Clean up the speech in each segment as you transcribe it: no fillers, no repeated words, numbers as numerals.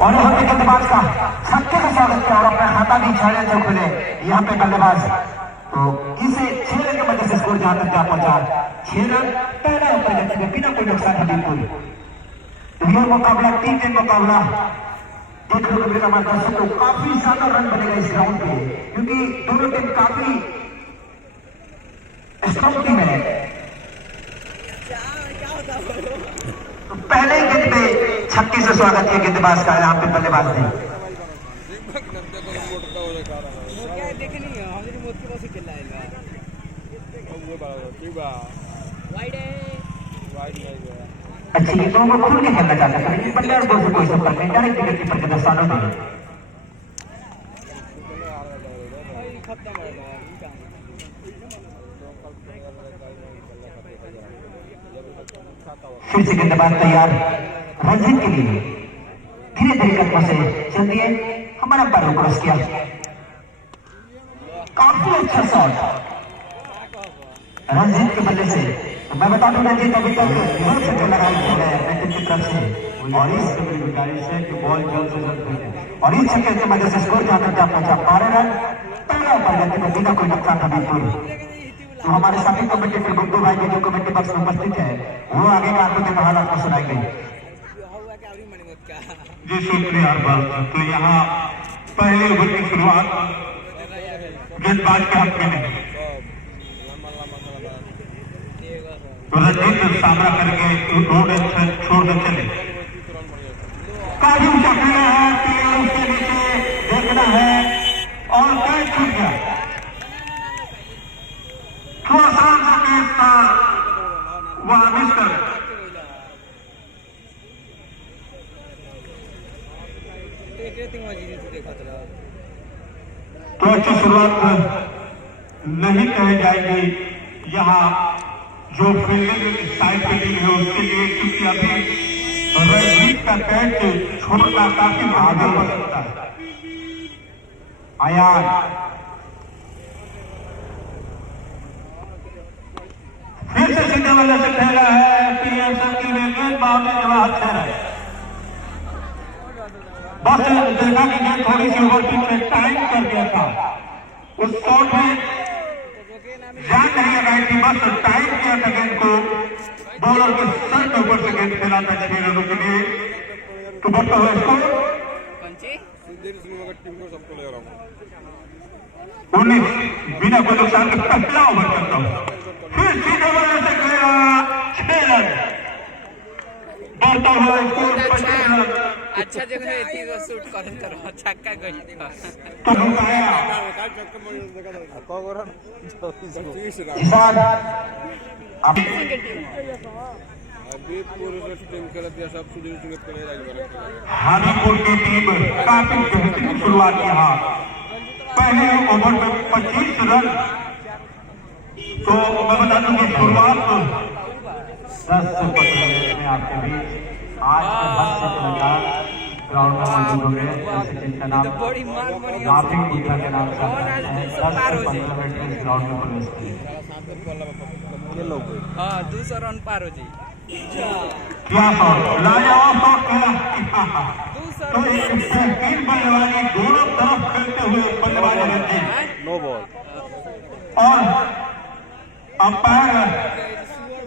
और यहाँ पे गेंदबाज का छक्के का स्वागत किया और अपना खाता भी 6 रन से खुले यहाँ पे बल्लेबाज। तो इसे 6 रन की मदद से स्कोर जहां तक जा पहुंचा 6 रन पहला ओवर में बिना कोई नुकसान है बिल्कुल। तो ये मुकाबला T10 मुकाबला देखने को मिलेगा हमारे दर्शकों को। काफी ज्यादा रन बनेगा इस राउंड पे क्योंकि दोनों टीम काफी स्ट्रॉन्ग टीम है। तो पहले ही गेंद पे छक्के से स्वागत किया गेंदबाज का यहाँ पे बल्लेबाज ने। अच्छा ये दोनों को खुल के खेलना चाहता है लेकिन बल्ले और बॉल से कोई संपर्क नहीं, डायरेक्ट विकेट कीपर के दस्तानों में। फिर से गेंदबाज तैयार रंजीत के लिए धीरे धीरे कदमों से चल दिए हमारा अंपायर को क्रॉस किया। काफी अच्छा शॉट रंजीत के बल्ले से। तो मैं बता दूं रंजीत अभी तक बहुत से लगाई है टीम की तरफ से और इस बॉल जल्द से जल्द खेले और इस छक्के की मदद से स्कोर जहां तक जा पहुंचा 12 रन पहला ओवर गति में बिना कोई नुकसान था बिल्कुल। तो हमारे साथी कमेटी के गुड्डू भाई भी जो कमेटी बक्स में उपस्थित है वो आगे का आपको देखा हालात को सुनाई गई। जी शुक्रिया बात। तो यहाँ पहले ओवर की शुरुआत गेंदबाज के हक में नहीं तो रंजीत सामना करके रोड छोड़ दे चले। काफी ऊंचा खेला है प्लेयर उसके नीचे देखना है और कैच छूट गया। थोड़ा सा केस था वह मिस कर। तो अच्छी शुरुआत नहीं कही जाएगी यहाँ जो फील्डिंग साइड पे टीम है उसके लिए क्योंकि अभी रंजीत का कैच छोड़ना काफी आगे बढ़ सकता है। आयान फिर से सीधे वाले से खेला है पीएम संकील ने गेंद मामले के बाद खेला है। बस देखा कि गेंद थोड़ी सी ओवर पिच में टाइम कर दिया था उस शॉट में जान नहीं लगाई थी बस टाइम किया था गेंद को बॉलर के सर के ऊपर से गेंद खेला था 6 रनों के लिए। तो बढ़ता हुआ स्कोर 19 बिना कोई नुकसान के पहला ओवर करता हूं फिर सीधे वाले से खेला 6 रन बढ़ता हुआ स्कोर 25 रन। अच्छा जगह थी तो शूट करे तो छक्का गई था तो रुकाया हाजीपुर की टीम काफी बेहतरीन शुरुआत यहाँ पहले ओवर में 25 रन। तो मैं बता दूं कि शुरुआत 10 से 15 मिनट में आपके बीच आज के 10 से लगातार ग्राउंड में मौजूद होंगे जैसे जिनका नाम राफिक मुद्रा के नाम से 10 से 15 मिनट में इस ग्राउंड में प्रवेश करेंगे। हाँ 200 रन पार हो जाए क्या शॉट लाजवाब शॉट खेला। तो एक बेहतरीन बल्लेबाजी दोनों तरफ खेलते हुए बल्लेबाजी रंजीत नो बॉल और अंपायर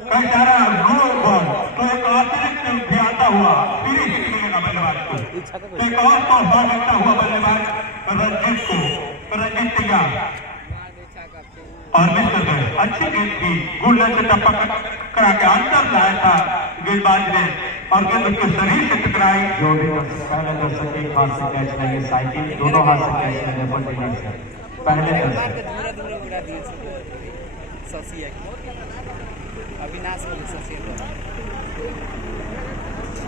का इशारा नो बॉल। तो एक अतिरिक्त भी आता हुआ फिर मिलेगा बल्लेबाज को। एक और तोहफा देता हुआ बल्लेबाज रंजीत को रंजीत तैयार और मिस्टर गए अच्छी गेंद थी गुल्ले से टपक करा के अंदर लाया था गेंदबाज ने और गेंद उसके शरीर से टकराई। जो भी पहले दर्शक एक हाथ से कैच लेंगे साइकिल दोनों हाथ से कैच लेंगे पहले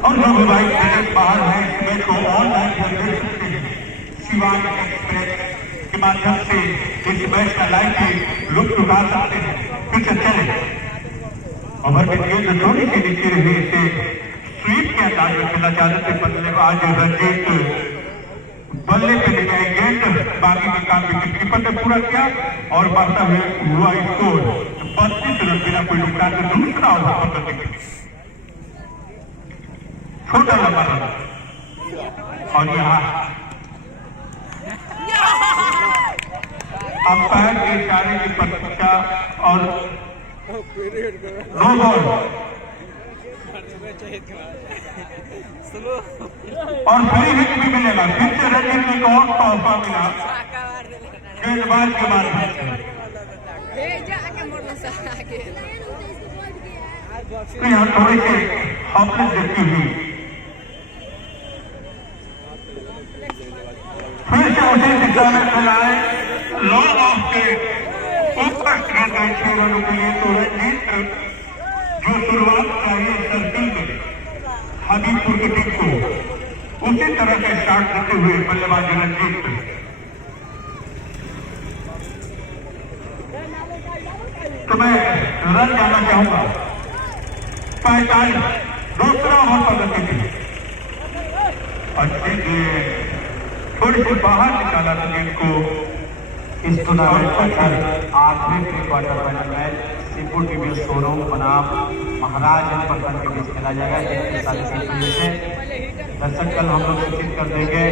और जो भी भाई बाहर है इस मैच को ऑनलाइन देख सकते हैं शिवाजी एक्सप्रेस के माध्यम से इस मैच का लाइव भी लुत्फ उठा सकते हैं। फिर से चले ओवर की गेंद थोड़ी सी नीचे रही इसे स्वीप के अंदाज में खेला चाहते थे बल्लेबाज रंजीत बल्ले पे निकले गेंद बाकी का काम विकेट कीपर ने पूरा किया और बढ़ता हुआ स्कोर 32 रन बिना कोई नुकसान के दूसरा ओवर पर छोटा लंबा रन और यहाँ अंपायर के इशारे की प्रतीक्षा और नो बॉल और फ्री हिट भी मिलेगा। फिर से रणनीति को और तोहफा मिला गेंदबाज के माध्यम से। यहाँ थोड़ी सी हॉपलेस देखती हुई फिर से उसी दिशा में चलाए लॉन्ग ऑफ के ऊपर खेल गए 6 रनों के लिए। तो रंजीत जो शुरुआत चाहिए सर्किल में हबीबपुर की टीम को उसी तरह से स्टार्ट करते हुए बल्लेबाज रंजीत तो मैं रन जाना चाहूंगा 45 दूसरा ओवर पर गति थी। अच्छी गेंद थोड़ी सी बाहर निकाला था गेंद को। इस टूर्नामेंट का खेल 8वें pre quarter final match Singhpur TVS showroom बनाम महाराज प्रखंड के बीच खेला जाएगा। जिसके साथ से दर्शक कल हम लोग सूचित कर देंगे।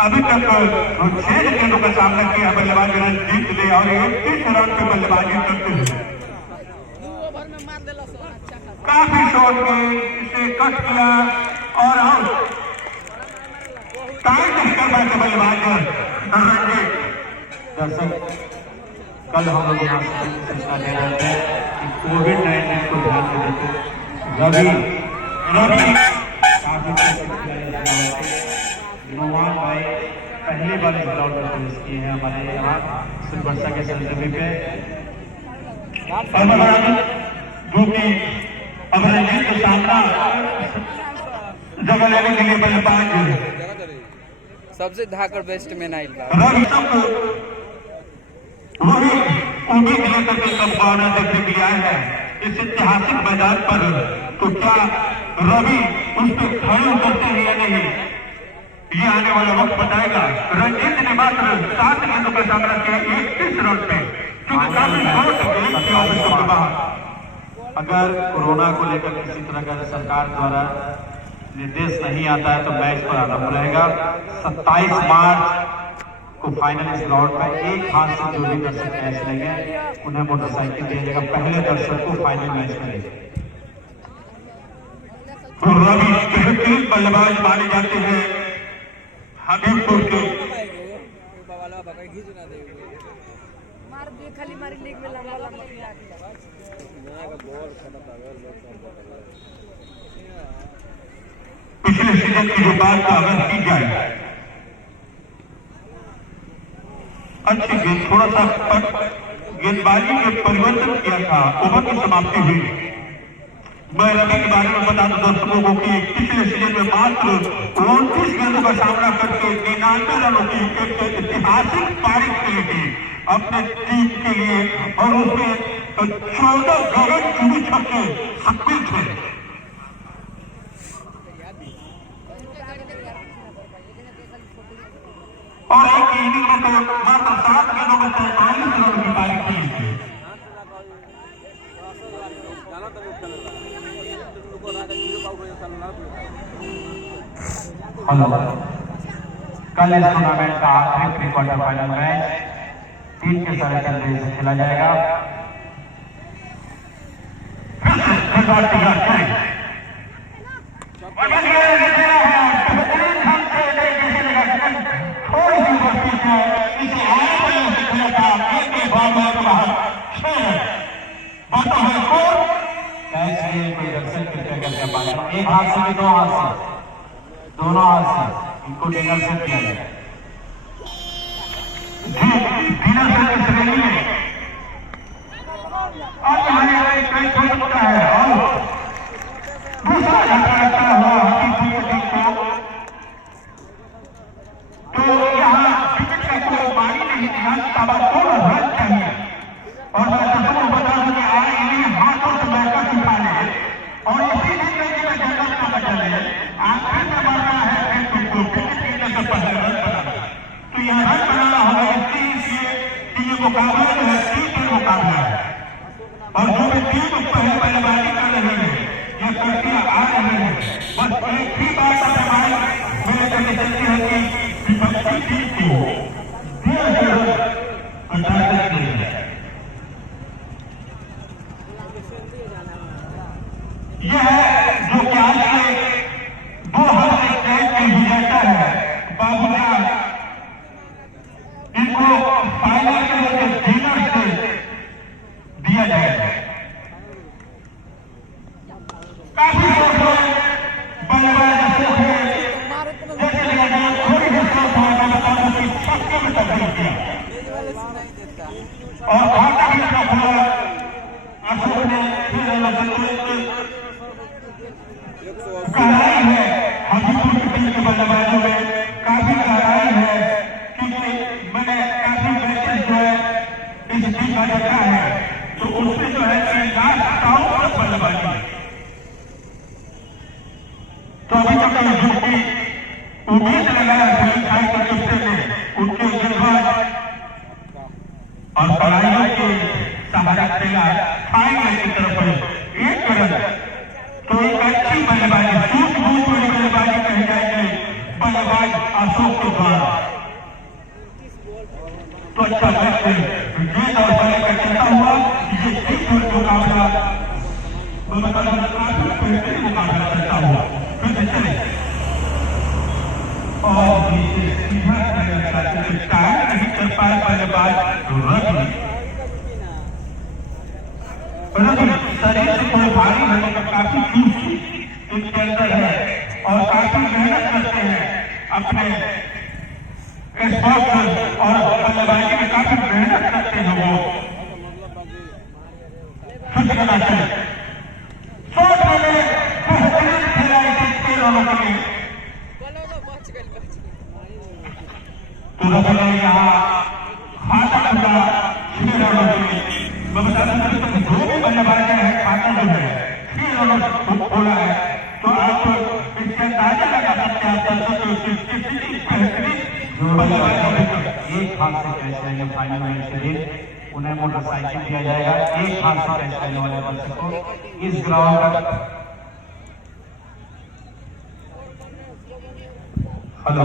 अभी तक 6 गेंदों का सामना किया बल्लेबाज रंजीत ने और 31 रन पे बल्लेबाजी करते हुए काफी शॉट में इसे कट किया और आउट। टाइम नहीं कर पाते बल्लेबाज रंजीत। दर्शक कल हम लोग यहाँ सूचना दे रहे थे कि कोविड-19 को ध्यान में देते रवि काफी नुमान भाई पहली बार इस ग्राउंड में प्रवेश किए हैं हमारे यहाँ सुरवर्षा के सरजमी पे। जो कि अब रंजीत का सामना जगह लेने के लिए बल्लेबाज सबसे धाकड़ बैट्समैन आइल बा रवि वही उम्मीद लेकर के संभावना देखने के लिए आए हैं इस ऐतिहासिक मैदान पर। तो क्या रवि उस पर खड़े उतरते हैं या नहीं, ये आने वाला वक्त बताएगा। रंजीत ने मात्र 7 गेंदों का सामना किया 31 रन पे, क्योंकि काफी शॉर्ट बाहर। अगर कोरोना को लेकर किसी तरह का सरकार द्वारा निर्देश नहीं आता है तो मैच पर आरंभ रहेगा। 27 मार्च को फाइनल इस ग्राउंड में एक हाथ से जो भी दर्शक मैच लेंगे उन्हें मोटरसाइकिल दिया जाएगा। पहले दर्शक को फाइनल मैच में रवि बेहतरीन बल्लेबाज माने जाते हैं हबीबपुर के। पिछले सीजन की जो बात का अगर की जाए अच्छी गेंद थोड़ा सा गेंदबाजी में परिवर्तन किया था, ओवर की समाप्ति हुई। मैं रवि के बारे में बता दूं दर्शकों को कि पिछले सीजन में मात्र 29 गेंदों का सामना करके 99 रनों की ऐतिहासिक पारी खेली थी अपने टीम के लिए और उसमें 14 गगन चुनी छक्के शामिल थे। और एक इनिंग में तो मात्र 7 गेंदों में 43 रन की पारी की थी। कल इस टूर्नामेंट का आखिरी प्री क्वार्टर फाइनल मैच 3 के साढ़े 3 बजे से खेला जाएगा। एक हाथ से भी 2 हाथ से, दोनों हाथ से इनको डिनर से किया जाए। डिनर से श्रेणी में अब हमारे कई छोड़ सकता है और दूसरा झटका लगता हुआ हबीबपुर की टीम को। तो यहाँ विकेट का कोई मानी नहीं दिया, ताबड़तोड़ रन चाहिए। और मैं दर्शकों को बता दूं कि आज इन्हें हाथों से बैकअप उठा ले और इसी जिंदगी में जगत का बदले आखिर में मारना है फिर तुमको विकेट गिरने से पहले रन बनाना। तो यह रन बनाना होगा इसलिए कि ये मुकाबला जो है टीम का मुकाबला है और जो भी टीम पहले बल्लेबाजी कर रही है ये प्रक्रिया आ रही है। बस एक ही बात किया जाएगा। काफी लोग बल्लेबाज जैसे लिया जाए थोड़ी सी सोच है मैं बता दूं कि छक्के में तब्दील किया और घाटा भी सफल अशोक ने फिर गहराई है हाजीपुर की टीम के बल्लेबाजों में काफी गहराई है क्योंकि मैंने काफी मैचेस जो है इस टीम का देखा है तो उसमें जो है बल्लेबाजी तो अभी तक उनकी उम्मीद लगाया उनके गेंदबाज और खिलाड़ियों के सहारा तैयार फाइनल की तरफ एक रन तो एक अच्छी बल्लेबाजी सूझबूझ वाली बल्लेबाजी कही जाएगी बल्लेबाज अशोक के द्वारा तो अच्छा मैच गेंद और बल्ले का चलता हुआ ये एक मुकाबला काफी बेहतरीन मुकाबला चलता हुआ फिर चले और सीधा टाइम नहीं कर पाए बल्लेबाज रवि शरीर से कोई भारी होने का काफी चूक इसके अंदर है और काफी मेहनत करते हैं अपने स्पोर्ट्स और बल्लेबाजी में काफी मेहनत करते हैं वो शॉट में बेहतरीन खेला इस रनों के लिए तो यहाँ खाता खुला 6 रनों के लिए मैं बता दूं जो भी बल्लेबाज है खाता जो है 6 रनों खोला है तो आप इससे अंदाजा लगा सकते हैं एक हाथ से कैच लेंगे फाइनल मैच के दिन उन्हें मोटरसाइकिल दिया जाएगा। एक हाथ से कैच लेने वाले बच्चे को इस ग्राउंड का हेलो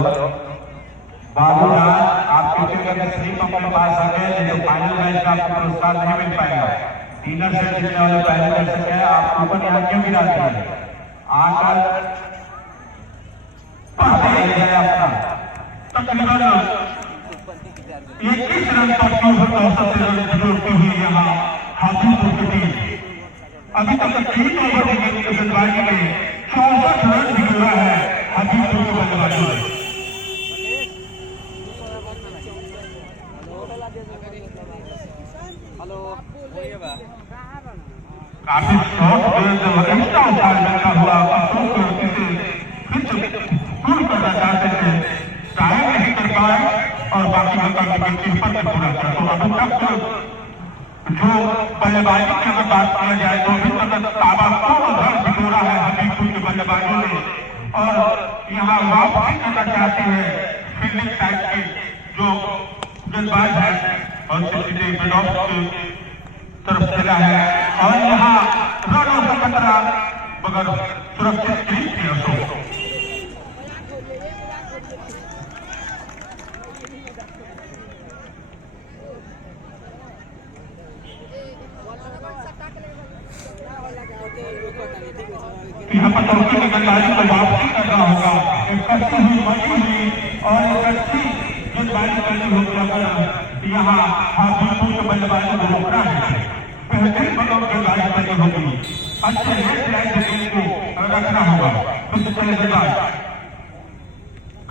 बाबूराज आप क्रिकेट के स्लिप अपने पास आ गए लेकिन फाइनल मैच में आपको पुरस्कार नहीं मिल पाएगा। डिनर सेट जीतने वाले पहले दर्शक है आप ऊपर यहाँ क्यों गिराते हैं आकर अपना तकरीबन 21 रन पर 64 रन जोड़ती हुई यहाँ हाजीपुर की टीम अभी तक 3 ओवर की गेंदबाजी में 64 रन भी जोड़ा है हाजीपुर के बल्लेबाजों ने। काफी शॉर्ट गेंद एक्स्ट्रा उछाल लगा हुआ अशोक इसे फिर पूर्ण करना चाहते थे टाइम नहीं कर पाए और बाकी हल्का कीपर से पूरा किया तो अभी तक जो बल्लेबाजी की अगर बात किया जाए तो अभी तक ताबड़तोड़ रन बिटोरा है हाजीपुर के बल्लेबाजों ने और यहाँ वापसी करना चाहते हैं फील्डिंग साइड के जो गेंदबाज है और सीधे मिडऑफ की तरफ चला है और यहाँ रनों का खतरा मगर सुरक्षित नहीं थे अशोक यहाँ पर चौकी की गेंदबाजी को वापसी करना होगा एक अच्छी हुई बनी हुई और एक अच्छी गेंदबाजी करनी होगी अगर यहाँ हाजीपुर के बल्लेबाजों को रोकना है बेहतरीन गेंदबाजी करनी होगी अच्छे लेफ्ट लाइन से गेंद को रखना होगा फिर चले गेंदबाज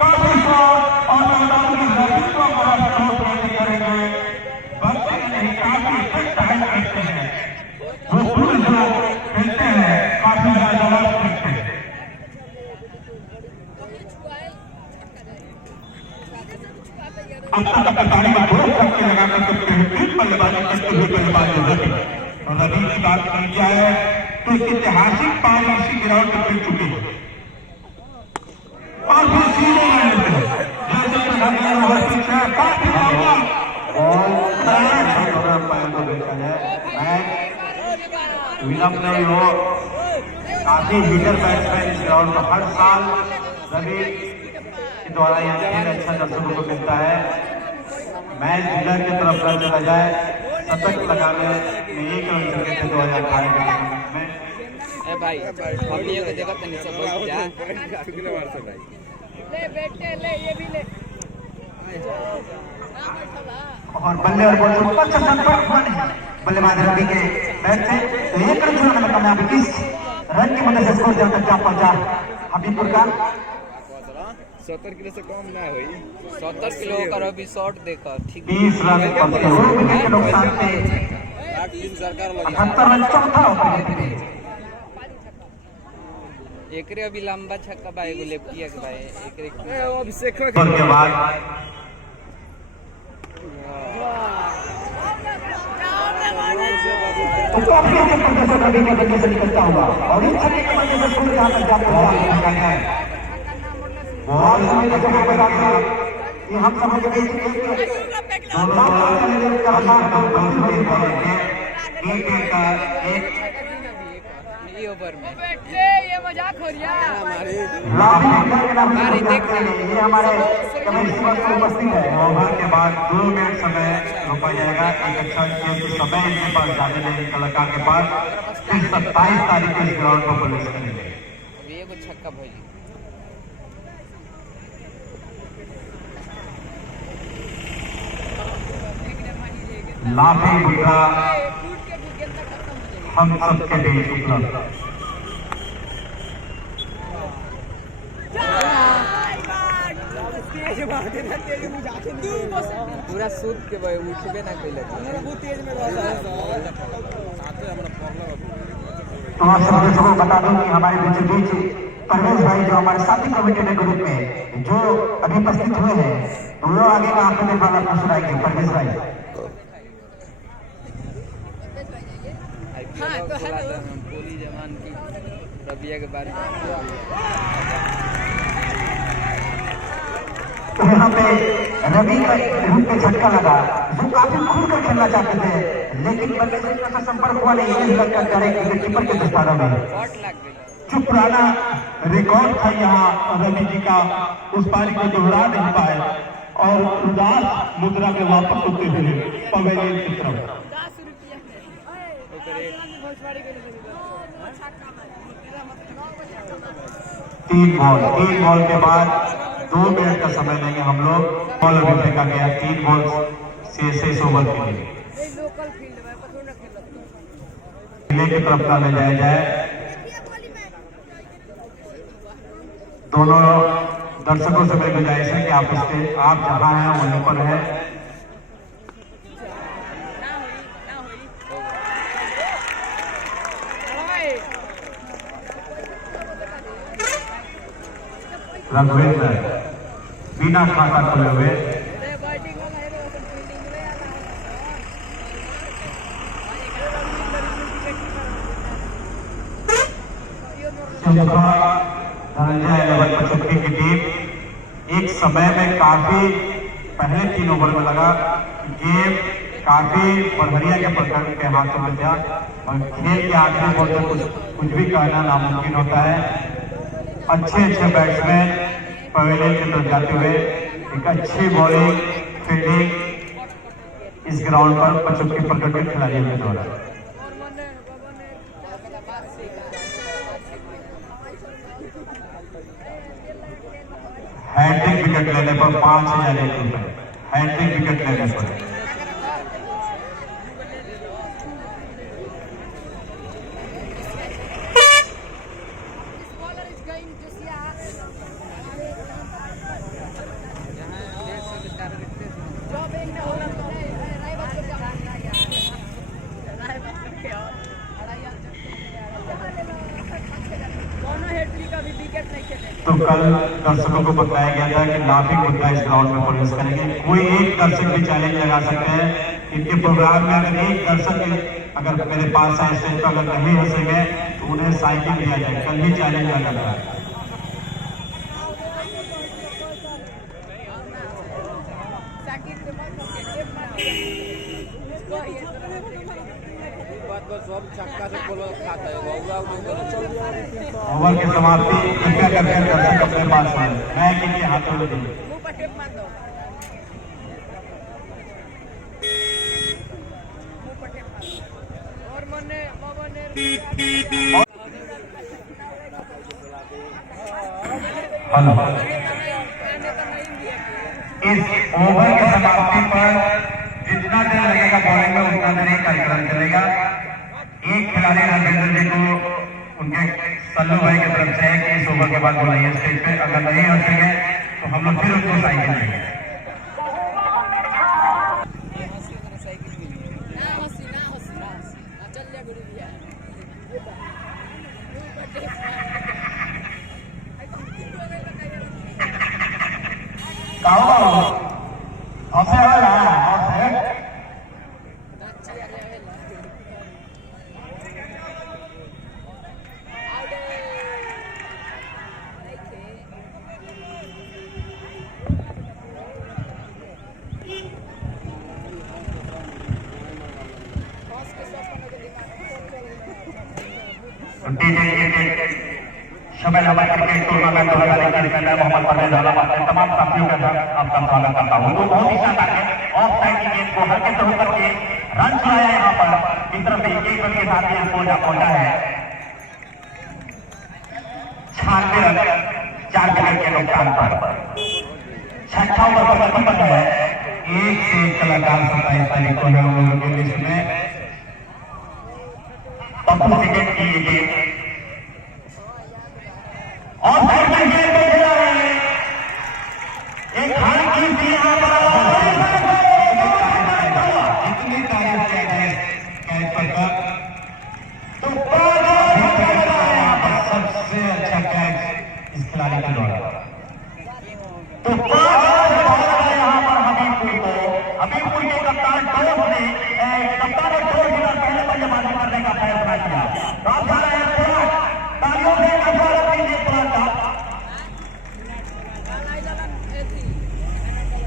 काफी शॉट और रवि को बड़ा शॉट करेंगे बस नहीं काफी टाइम करते हैं वो पूरे जो खेलते हैं काफी ज्यादा खेलते हैं अब तक कतारी में 2 छक्के लगाकर बेहतरीन बल्लेबाजी करते हुए बल्लेबाज रवि और रवि की बात की जाए तो ऐतिहासिक पारी इसी ग्राउंड में खेल चुके हैं और फिर सीधे काफी विलंब नहीं हो काफी लीडर बैट्समैन इस ग्राउंड में हर साल रवि के द्वारा यहाँ खेल अच्छा दर्शकों को मिलता है। मैच विनर की तरफ न चला जाए शतक लगाने में 1 रन से 2018 में भाई हमने को देखा तो नीचे बहुत जा ले बेटे ले ये भी ले और बल्ले और बॉल पर चक्कर बने बल्लेबाज रवि के बैट से। तो एक रन छुड़ाने में कामयाब, इस रन की मदद से स्कोर जहां तक जा पहुंचा हबीबपुर का। 70 किलो से कम ना हुई। 70 किलो होकर अभी शॉट देकर ठीक 30 रन पर 2 विकेट के नुकसान पे सरकार लगी 78 रन चौथा ओवर पे। एकरे अभी लंबा छक्का बा एगो लेफ्टिया के बा एकरे अभिषेक के बाद तो काफी अच्छा प्रदर्शन रवि के बल्ले से निकलता हुआ और इस छक्के की वजह से स्कोर जहां तक जा पहुंचा है। और समय का जगह बता दें कि हम सब के बीच ये ओवर में ये मजाक हो रहा है। ये हमारे उपस्थित है। ओवर के बाद 2 मिनट समय रोका जाएगा। एक अच्छा समय इनके पास जाने देंगे कलाकार के पास। फिर 27 तारीख को इस ग्राउंड पर प्रवेश करेंगे। अभी एगो छक्का भइल लाफी मुद्रा हम सबके बीच उपलब्ध। पूरा सूत के भाई उठबे ना कइले तो आप सब दर्शकों को बता दूं कि हमारे बीच परवेज भाई जो हमारे साथी कमेटी के ग्रुप में जो अभी उपस्थित हुए हैं, तो वो आगे का आपको देखा सुनाएंगे। परवेज भाई बोली जवान की रबिया के बारे में। तो यहाँ पे रवि का रुक पे झटका लगा, जो काफी खुलकर खेलना चाहते थे, लेकिन बल्ले से ऐसा संपर्क हुआ नहीं। इस लग कर करे कीपर के दस्तारों में शॉट लग गई। जो पुराना रिकॉर्ड था यहाँ रवि जी का, उस पारी को दोहरा नहीं पाए और उदास मुद्रा में वापस होते हुए पवेलियन की तरफ। 3 बॉल के बाद 2 मिनट का समय लेंगे हम लोग। बॉल अभी फेंका गया 3 बॉल से 6 ओवर के लिए। किले की तरफ ना ले जाया जाए। दोनों दर्शकों से मेरी गुजारिश है कि आप जहां हैं वहीं पर हैं। रघुवेंद्र बिना खाता खोले हुए धनंजय 11 पचुक्की की टीम एक समय में काफी पहले 3 ओवर में लगा गेम काफी बढ़िया के प्रकरण के हाथों में था और खेल के आखिरी बॉल में कुछ भी कहना नामुमकिन होता है। अच्छे बैट्समैन पवेलियन की तरफ जाते हुए एक अच्छी बॉलिंग फील्डिंग इस ग्राउंड पर पचुक्की प्रकट के खिलाड़ियों के द्वारा। हैट्रिक विकेट लेने पर 5,000 रुपए। हैट्रिक विकेट लेने पर तो कल दर्शकों को बताया गया था कि लाफी मुद्दा इस ग्राउंड में प्रवेश करेंगे। कोई एक दर्शक भी चैलेंज लगा सकते हैं। इनके प्रोग्राम में अगर एक दर्शक अगर मेरे पास आए स्टेज पर अगर नहीं हंसेंगे तो उन्हें साइकिल दिया जाए। कल भी चैलेंज लगा था। ओवर की समाप्ति कृपया करके दर्शक अपने पास है। मैं किनके हाथों में दूं। हेलो, इस ओवर की समाप्ति पर जितना देर लगेगा बॉलिंग में उतना देर ही कार्यक्रम चलेगा। एक खिलाड़ी राजेंद्र जी को उनके सल्लू भाई की तरफ से कि इस ओवर के बाद बुलाइए स्टेज पे, अगर नहीं हो सके तो हम लोग फिर उनको साइकिल देंगे। शमेल हमारे क्रिकेट टूर्नामेंट 2021 के अंदर मोहम्मद परवेज अहमद के तमाम साथियों के साथ आपका स्वागत करता हूँ। तो बहुत ही शानदार है, ऑफ साइड की गेंद को हल्के से होकर के रन चलाया यहाँ पर इस तरफ से एक रन के साथ ये पहुंचा है 96 रन 4 विकेट के नुकसान पर। छठा ओवर का बंद है, एक से एक कलाकार 27 तारीख को है उन लोगों की लिस्ट में। पप्पू क्रिकेट की ये गेम और साइड में गेंद पे खेला है एक हार की थी यहाँ पर इतनी तारीफ किया जाए कैच पर तो यहाँ पर सबसे अच्छा कैच इस खिलाड़ी के द्वारा। तो यहाँ पर हबीबपुर के कप्तान टोस ने पहले बल्लेबाजी करने का फैसला किया। तालियों से स्वागत कीजिए पुरान का।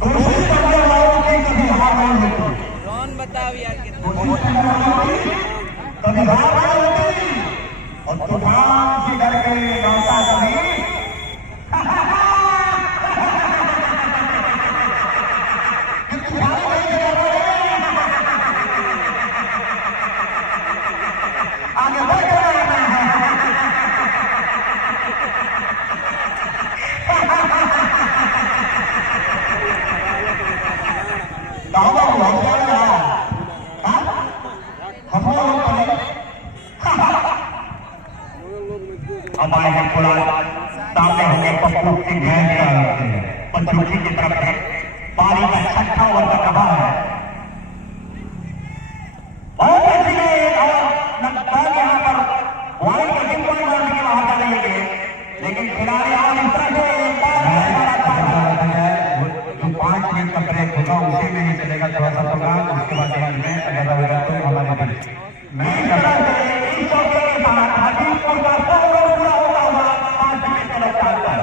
कोशिश करने वालों की कभी हार नहीं होती, रॉन बताओ यार कितना कोशिश करने वालों की कभी हार नहीं होती और तूफान से डर के लौटा कभी आगे बढ़ अब आए हैं पुरान सामने होंगे पप्पू की गेंद पंचमुखी की तरफ है। पारी का छठा ओवर का कहा है बहुत अच्छी गेंद और लगभग यहाँ पर वाइड कटिंग पॉइंट मारने के बाहर जा रही है, लेकिन खिलाड़ी और इस तरह से जो 5 मिनट का ब्रेक होगा उसी में ही चलेगा थोड़ा सा प्रोग्राम। उसके बाद में अगर होगा तो हमारे बीच मैं हबीबपुर का पूरा होगा 5 मिनट का नुकसान पर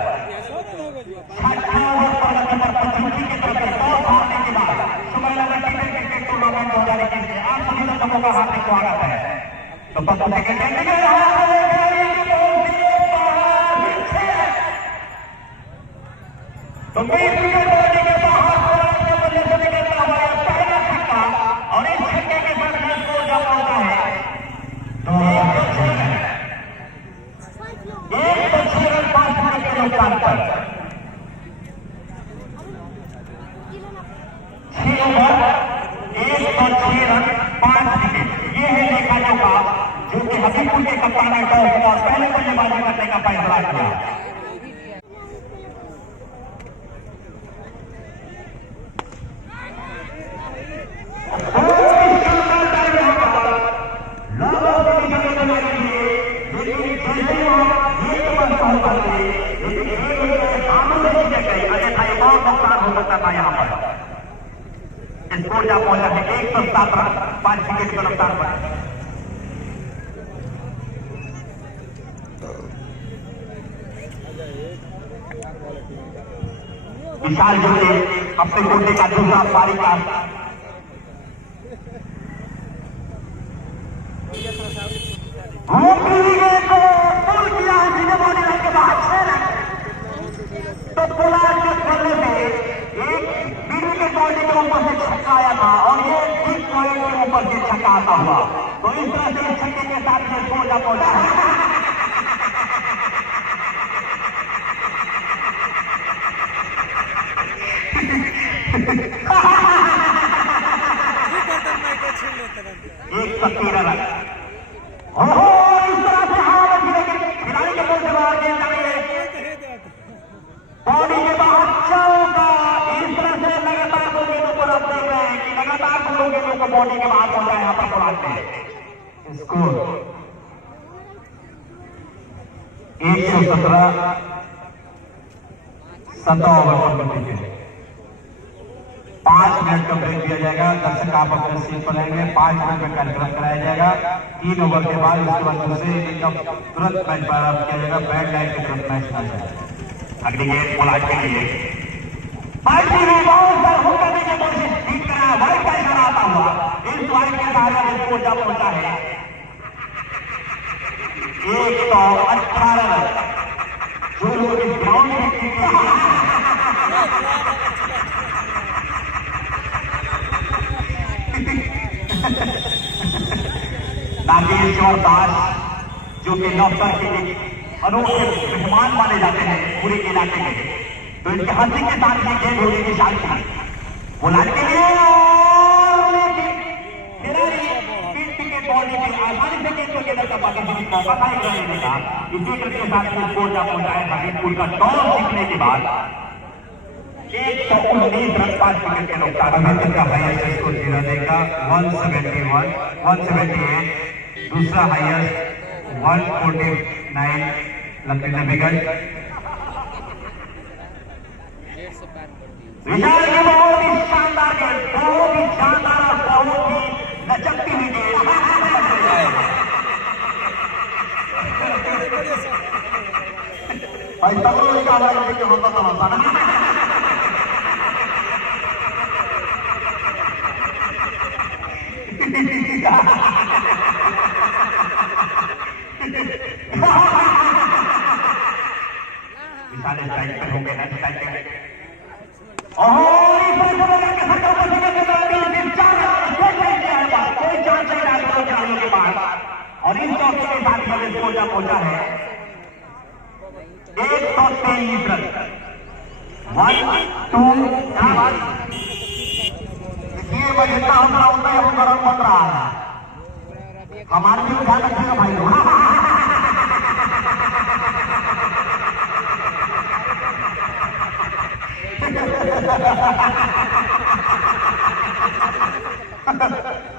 छठा ओवर पर लगने पर पंचमुखी की तरफ से टॉस हारने के बाद सुबह क्रिकेट टूर्नामेंट 2021 में आप सभी दर्शकों का हार्दिक स्वागत है। तो पप्पू क्रिकेट तो और इस छक्के के साथ स्कोर जा पाता है 106 रन 5 विकेट के नुकसान पर। 6 ओवर 106 रन 5 विकेट, ये है देखा जोखा जो कि हबीबपुर के कप्तान ने पहले बल्लेबाजी करने का फैसला किया। स्कोर जा पहुंचा है 107 रन 5 विकेट के नुकसान पर। विशाल जोड़े अपने कोटे का दूसरा पारी का तो पोलार्ड के खेलने में एक बीवी के बॉडी के ऊपर से छक्का आया था और ये बिग पॉइंट के ऊपर से छक्का आता हुआ, तो इस तरह से छक्के के साथ में स्कोर जा पहुंचा है। एक 113 रन ओहो इस तरह से हाँ लेकिन खिलाड़ी के बोल से बाहर गेंद आ गई है, बॉडी के बाहर चौका। इस तरह से लगातार 2 गेंदों पर आप देख रहे हैं कि लगातार 2 गेंदों को बॉडी के बाहर पहुंचा है यहाँ पर पोलार्ड ने। स्कोर 117 17 ओवर पर नतीजे। 5 मिनट का ब्रेक दिया जाएगा। दर्शक आप अपने सीट पर रहेंगे। 5 मिनट में कार्यक्रम कराया जाएगा। 3 ओवर के बाद उसके बाद दूसरे इनिंग का तुरंत मैच प्रारंभ किया जाएगा। बैड लाइन के तुरंत मैच ना जाए। अगली गेंद पोलार्ड के लिए पार्टी ने बहुत सारा हुक्का देने की कोशिश ठीक करा। वाइड का इशारा आता हुआ इस वाइड के सहारे स्कोर जा पहुंचा है 118 रन। जो लोग इस ग्राउंड में नागेश्वर दास जो कि लौटर के एक अनोखे मेहमान माने जाते हैं पूरे इलाके में, तो इनके हंसी के साथ ये गेंद होगी विशाल की बुलाने के लिए। बॉडी की आसानी से गेंद को गेंद का बाकी किसी मौका नहीं करने का। इसी करके के साथ स्कोर जा पहुंचा है हमीरपुर का टॉस जीतने के बाद 119 रन 5 विकेट के नुकसान। अभी तक का हाईएस्ट स्कोर जीरादेव का 171 178, दूसरा हाईएस्ट 149 लकी नबीगढ़। विशाल की बहुत ही शानदार गेंद, बहुत ही शानदार और बहुत ही लचकती हुई गेंद। भाई सब लोग का हमारा देखिए होता तमाशा ना। विशाल स्ट्राइक पे होंगे ना स्ट्राइक पे। ओहो इस पर को लगा के सरकार पर के बाद कोई चांस नहीं रहा दोनों खिलाड़ियों के पास। और इस चौके के साथ में स्कोर जा पहुंचा है 123 रन 1 2 3। देखिए मैं जितना हो रहा उतना ही अपना रन बन रहा है। हमारे भी ध्यान रखिएगा भाई लोग।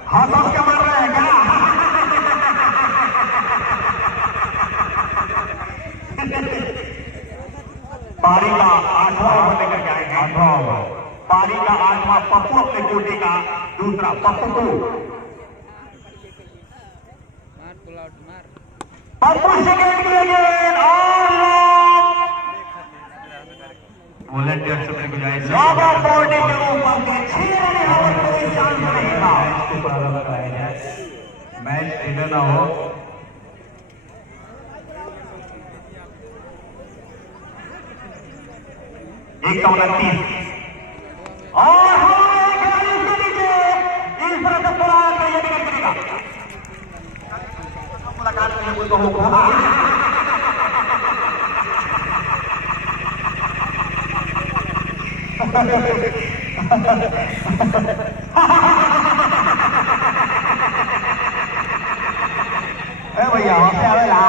हाँ सब क्या मार रहे हैं क्या? पारी का 8वां ओवर लेकर के आएंगे। 8वां ओवर पारी का 8वां। पप्पू अपने कोटे का दूसरा। पप्पू को पप्पू सेकेंड के लिए वॉलंटियर से गुजारिश लॉबर बॉडी के ऊपर से 6 रन और कोई चांस नहीं था। मैच को प्रारंभ कराया जाए। मैच इधर ना हो। एक 129 और इस तरह से पूरा ये करेगा। मुलाकात में कोई तो होगा। भैया वहां से आवेला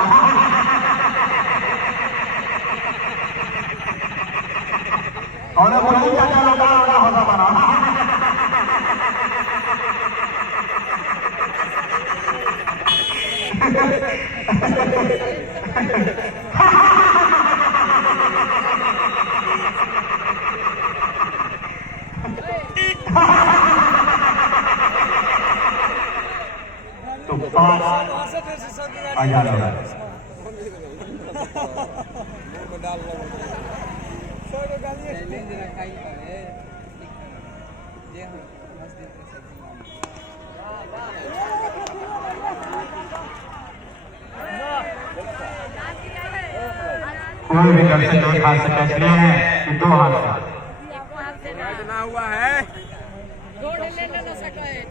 और बोली चाचा लोटा लोटा होता बना। तो पांच आजा लगा चैलेंज रखा ही है ये हम बस देख कोई भी दर्शक जो हाथ से कैच लिए हैं कि 2 हाथ से ना हुआ है रोड ले ना सका है।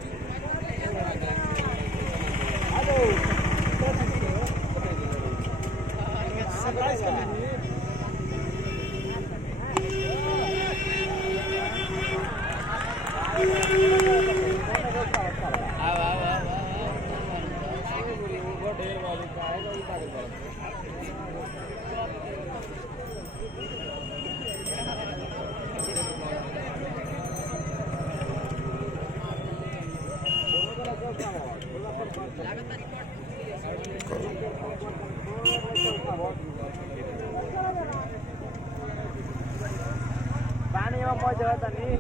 पानी में मजा आता नहीं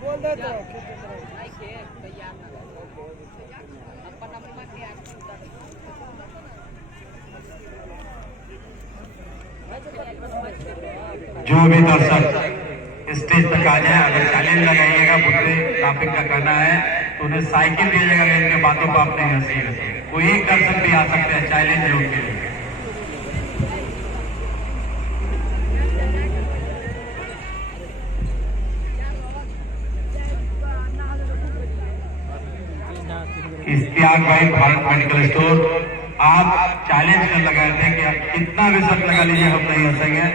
बोल दे तो जो भी दर्शक स्टेज तक आ जाए, अगर चैलेंज लगाइएगा बुढ़े ट्रैफिक का करना है तो उन्हें साइकिल दिया जाएगा। इनके बातों को आपने हंसी कोई एक दर्शक भी आ सकते हैं चैलेंज जोन के लिए। इश्तियाक भाई, भारत मेडिकल स्टोर, आप चैलेंज कर लगाए थे कि आप कितना भी शर्त लगा लीजिए हम नहीं हंसेंगे।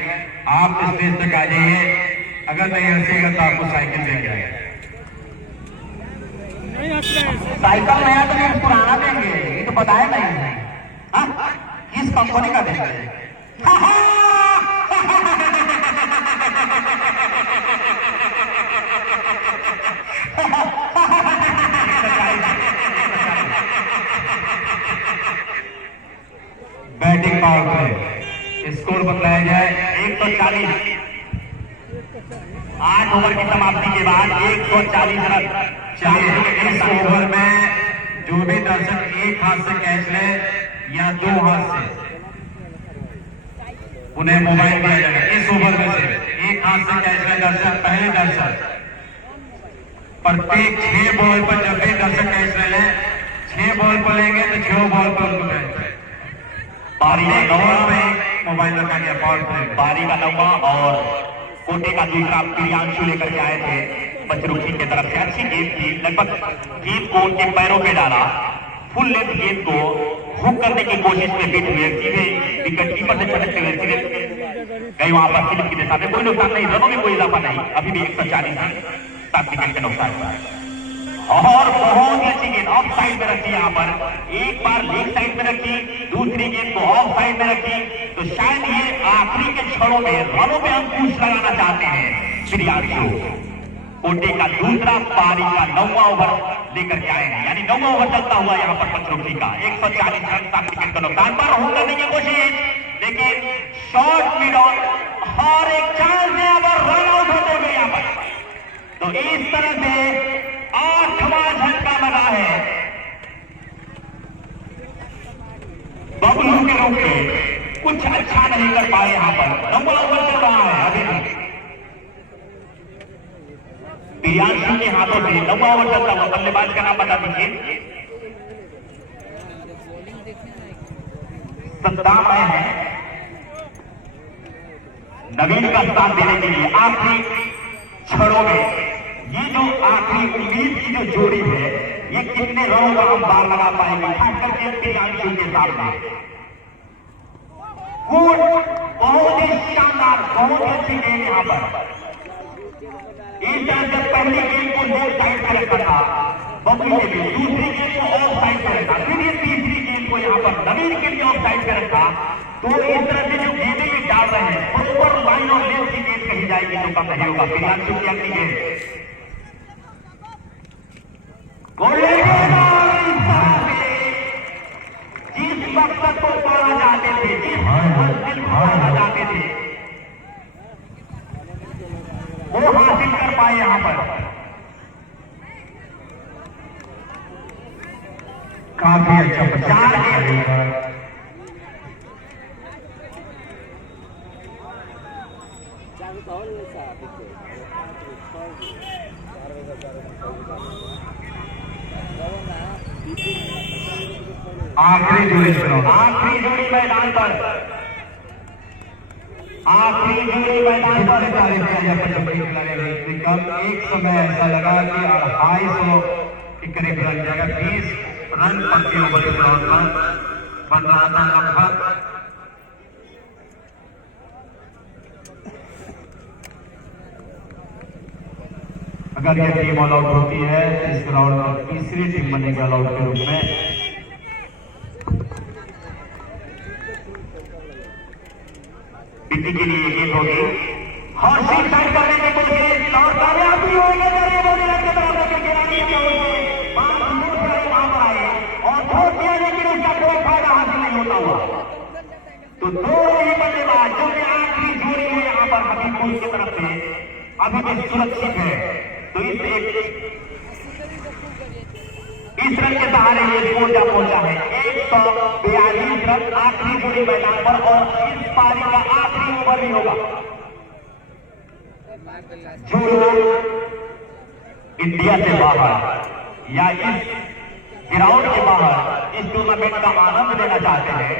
आप स्टेज तक आ जाइए, अगर नहीं हंसेगा तो आपको साइकिल देंगे। साइकिल नया तो नहीं, पुराना देंगे, ये तो बताया नहीं। हाँ? किस कंपनी का देंगे? बैटिंग पावर प्ले स्कोर बताया जाए 140। 8 ओवर की समाप्ति के बाद 140 रन। चलिए, इस ओवर में जो भी दर्शक एक हाथ से कैच ले या 2 हाथ से, उन्हें मोबाइल दिया जाएगा। इस ओवर में से एक हाथ से कैच ले दर्शक, पहले दर्शक प्रत्येक 6 बॉल पर जब भी दर्शक कैच ले लें, 6 बॉल पर लेंगे तो 6 बॉल पर उनको कैच। बारी में मोबाइल रखा गया पावर प्ले। बारी का 9वां और कोटे का दूसरा प्रियांशु लेकर के आए थे बचरुखी की तरफ से। अच्छी गेंद थी, लगभग गेंद को उनके पैरों पे डाला, फुल लेंथ गेंद को हुक करने की कोशिश में बीट हुए, सीधे विकेट कीपर से छटकते हुए सीधे गई वहां पर स्लिप की दिशा में। कोई नुकसान नहीं, रनों में कोई इजाफा नहीं, अभी भी 140 रन, 7 विकेट का नुकसान हुआ है। और बहुत ही अच्छी गेंद ऑफ साइड में रखी, यहाँ पर एक बार लेग साइड में रखी, दूसरी गेंद को ऑफ साइड में रखी। तो शायद ये आखिरी के क्षणों में रनों में अंकुश लगाना चाहते हैं प्रियांशु। कोटे का दूसरा, पारी का 9वां ओवर लेकर के आए हैं, यानी 9वां ओवर चलता हुआ यहाँ पर पंचरुखी का 140 रन, 7 विकेट का नुकसान। पर होम करने की कोशिश, लेकिन शॉर्ट मिड ऑन और एक चांस है, अगर रन आउट होते हुए यहाँ पर। तो इस तरह से 8वां झटका बना है बबलू के रूप में। कुछ अच्छा नहीं कर पाए यहाँ पर। 9वां ओवर चल रहा है अभी भी प्रियांशु के हाथों से। 9वां ओवर चलता हुआ, बल्लेबाज का नाम बता दीजिए। सद्दाम आए हैं नवीन का साथ देने के लिए आखिरी क्षणों में। ये जो आखिरी उम्मीद की जो जोड़ी है, ये कितने रनों का हम बार लगा पाएंगे, खास करके प्रियांशु के सामने। बहुत ही शानदार, बहुत ही अच्छी गेंद यहाँ पर। इस तरह से पहली गेंद को लेफ्ट साइड पर रखा था बबलू ने भी, दूसरी गेंद को ऑफ साइड पर रखा, फिर ये तीसरी गेंद को यहाँ पर नवीन के लिए ऑफ साइड पर रखा। तो इस तरह से जो गेंदें ये डाल रहे हैं, ऊपर लाइन और लेफ्ट की गेंद कही जाएगी तो कम नहीं होगा। प्रियांशु की अगली गेंद जिस मकसद को पाना चाहते थे, जिस मंजिल को पाना चाहते थे, वो हासिल कर पाए यहाँ पर। काफी अच्छा प्रचार है। आखिरी जोड़ी मैदान पर, आखिरी जोड़ी मैदान पर तारीफ किया कम। एक समय ऐसा लगा कि 250 के करीब रन जाएगा। 20 रन प्रति ओवर के ग्राउंड पर बन रहा था लगभग अगर यह टीम ऑल आउट होती है तो इस ग्राउंड में तीसरी टीम बनेगी ऑल आउट के रूप में। पीटी के लिए गेंद होगी और सीट साइड करने की कोशिश और कामयाबी होगी। तो दो ही बल्लेबाज जो कि आखिरी जोड़ी है यहाँ पर हबीबुल की तरफ से अभी भी सुरक्षित है। तो इस रन के सहारे ये स्कोर जा पहुंचा है 142 रन आखिरी जोड़ी मैदान पर और इस पारी का आखिरी ओवर भी होगा। जो इंडिया से बाहर या इस ग्राउंड के बाहर इस टूर्नामेंट का आनंद लेना चाहते हैं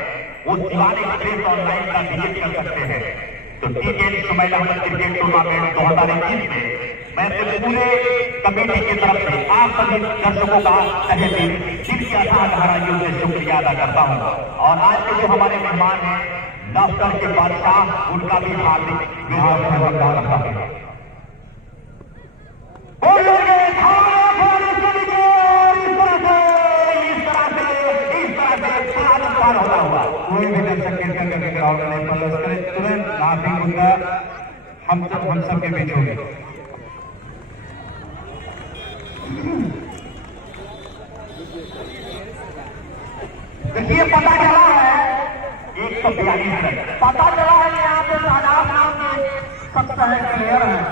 वो शिवानी एक्सप्रेस ऑनलाइन का विजिट कर सकते हैं। तो टी10 सुमैला क्रिकेट टूर्नामेंट 2021 में मैं तो पूरे कमेटी की तरफ से आप सभी दर्शकों का तहे दिल की अथाह गहराइयों से शुक्रिया अदा करता हूं। और आज के जो हमारे मेहमान हैं डॉक्टर के बादशाह उनका भी हार्दिक अभिनंदन करता हूं। होता हुआ कोई भी दर्शक कीर्तन करके ग्राउंड नहीं प्रवेश करे तुरंत माफी मुद्दा हम सब के बीच होगी। देखिए पता चला है 142 रन पता चला है यहाँ पे शाहजाद नाम के 70 प्लेयर हैं